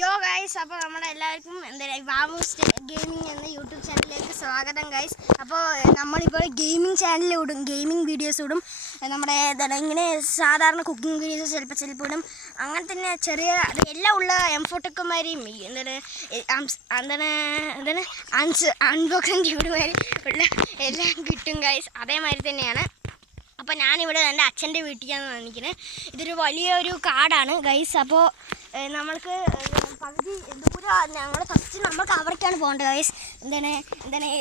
യോ ഗൈസ്, അപ്പോൾ നമ്മുടെ എല്ലാവർക്കും വാമൂസ് ഗെയിമിംഗ് എന്ന യൂട്യൂബ് ചാനലിലേക്ക് സ്വാഗതം ഗൈസ്. അപ്പോൾ നമ്മളിപ്പോൾ ഗെയിമിംഗ് ചാനലിൽ ഇടും, ഗെയിമിംഗ് വീഡിയോസ് ഇടും. നമ്മുടെ ഇങ്ങനെ സാധാരണ കുക്കിംഗ് വീഡിയോസ് ചിലപ്പോൾ ഇടും. അങ്ങനെ തന്നെ ചെറിയ എല്ലാം ഉള്ള എംഫോട്ടൊക്കെമാരെയും അൺബോക്സിങ് വീടുമാരി ഉള്ള എല്ലാം കിട്ടും ഗൈസ്. അതേമാതിരി തന്നെയാണ്. അപ്പോൾ ഞാനിവിടെ എൻ്റെ അച്ഛൻ്റെ വീട്ടിലാണ് വന്നിരിക്കുന്നത്. ഇതൊരു വലിയൊരു കാടാണ് ഗൈസ്. അപ്പോൾ നമ്മൾക്ക് പകുതി ദൂരം ഞങ്ങൾ ഫസ്റ്റ് നമ്മൾക്ക് അവിടേക്കാണ് പോകേണ്ടത് ഗൈസ്.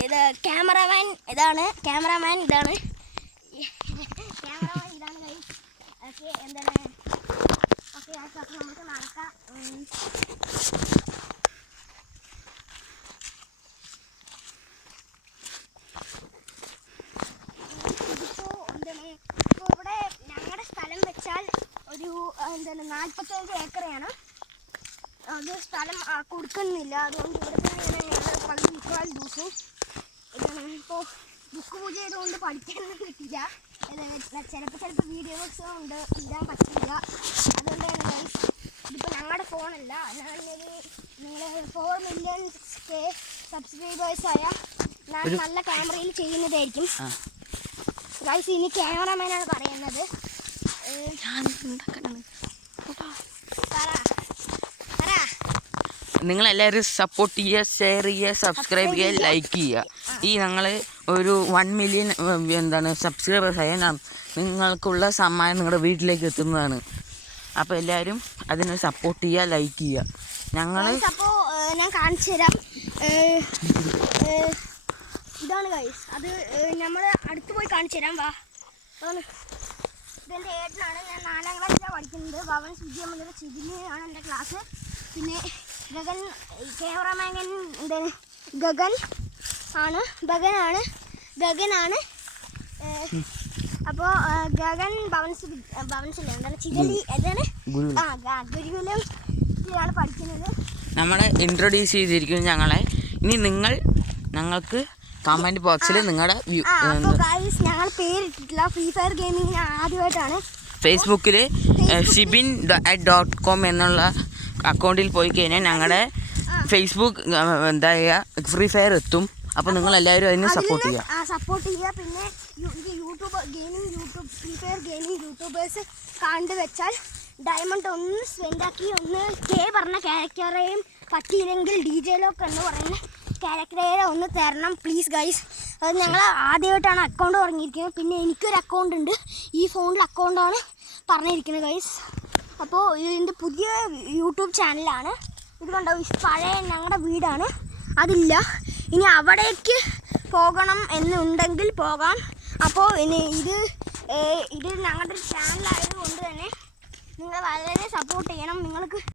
ഇത് ക്യാമറാമാൻ ഇതാണ് ഗൈസ്. ഓക്കെ ഓക്കെ ഗൈസ്, അപ്പോൾ നമുക്ക് നടക്കാം. ഇപ്പോൾ ഇവിടെ ഞങ്ങളുടെ സ്ഥലം വെച്ചാൽ ഒരു 47 ഏക്കറയാണ്. അത് സ്ഥലം കൊടുക്കുന്നില്ല, അതുകൊണ്ട് ഇവിടെ തന്നെ ഞങ്ങൾ പകുതി മുക്കാൽ ദിവസവും ഇപ്പോൾ ബുക്ക് പൂജ ചെയ്തുകൊണ്ട് പഠിക്കാനൊന്നും കിട്ടില്ല. ചിലപ്പോൾ വീഡിയോസ് കൊണ്ട് ഇടാൻ പറ്റില്ല. അതുകൊണ്ടാണ് ഗൈസ്. ഇതിപ്പോൾ ഞങ്ങളുടെ ഫോണല്ല, നിങ്ങൾ 4 million സബ്സ്ക്രൈബേഴ്സായ ഞാൻ നല്ല ക്യാമറയിൽ ചെയ്യുന്നതായിരിക്കും ഗൈസ്. ഇനി ക്യാമറമാനാണ് പറയുന്നത്. നിങ്ങളെല്ലാവരും സപ്പോർട്ട് ചെയ്യുക, ഷെയർ ചെയ്യുക, സബ്സ്ക്രൈബ് ചെയ്യുക, ലൈക്ക് ചെയ്യുക. ഞങ്ങൾ ഒരു 1 million സബ്സ്ക്രൈബേഴ്സായ നിങ്ങൾക്കുള്ള സമ്മാനം നിങ്ങളുടെ വീട്ടിലേക്ക് എത്തുന്നതാണ്. അപ്പോൾ എല്ലാവരും അതിന് സപ്പോർട്ട് ചെയ്യുക, ലൈക്ക് ചെയ്യുക. അപ്പോൾ ഞാൻ കാണിച്ചു തരാം. ഇതാണ് ഗൈസ്, അത് നമ്മൾ അടുത്ത് പോയി കാണിച്ചു തരാം. വാ, ഇതെൻ്റെ ഏട്ടനാണ്. ഞാൻ 4ാം ക്ലാസ്സിലാണ് പഠിക്കുന്നത്. ഭവൻ വിദ്യാമന്ദിര ചിതിലാണ് എൻ്റെ ക്ലാസ്. പിന്നെ ക്യാമറാമാൻ ഗഗനാണ്. അപ്പോൾ ഗഗൻ ഭവൻസിലാണ് ചിതലി ഗുരുകുലത്തിലാണ് പഠിക്കുന്നത്. നമ്മളെ ഇൻട്രൊഡ്യൂസ് ചെയ്തിരിക്കുന്നു ഞങ്ങളെ. ഇനി ഞങ്ങൾക്ക് കമൻറ്റ് ബോക്സിൽ നിങ്ങളുടെ ഞങ്ങൾ പേരിട്ടിട്ടില്ല. ഫ്രീ ഫയർ ഗെയിമിംഗ് ആദ്യമായിട്ടാണ്. ഫേസ്ബുക്കിൽ shibin.com എന്നുള്ള അക്കൗണ്ടിൽ പോയി കഴിഞ്ഞാൽ ഞങ്ങളുടെ ഫേസ്ബുക്ക് ഫ്രീ ഫയർ എത്തും. അപ്പോൾ നിങ്ങൾ എല്ലാവരും അതിന് സപ്പോർട്ട് ചെയ്യുക. പിന്നെ ഫ്രീ ഫയർ ഗെയിമിംഗ് യൂട്യൂബേഴ്സ് കണ്ടു വെച്ചാൽ ഡയമണ്ട് ഒന്ന് സ്പെൻഡാക്കി ഒന്ന് പറഞ്ഞ ക്യാരക്ടറേയും പറ്റിയില്ലെങ്കിൽ DJ ലോക്ക് എന്ന് പറയുന്ന ക്യാരക്ടറെ ഒന്ന് തരണം പ്ലീസ് ഗൈസ്. അത് ഞങ്ങൾ ആദ്യമായിട്ടാണ് അക്കൗണ്ട് തുടങ്ങിയിരിക്കുന്നത്. പിന്നെ എനിക്കൊരു അക്കൗണ്ട് ഉണ്ട്, ഈ ഫോണിൽ അക്കൗണ്ടാണ് പറഞ്ഞിരിക്കുന്നത് ഗൈസ്. അപ്പോൾ ഇതിൻ്റെ പുതിയ യൂട്യൂബ് ചാനലാണ്. ഇത് കണ്ടോ, പഴയ ഞങ്ങളുടെ വീടാണ്, അതില്ല. ഇനി അവിടേക്ക് പോകണം എന്നുണ്ടെങ്കിൽ പോകാം. അപ്പോൾ ഇത് ഞങ്ങളുടെ ചാനലായതുകൊണ്ട് തന്നെ നിങ്ങൾ വളരെ സപ്പോർട്ട് ചെയ്യണം. നിങ്ങൾക്ക്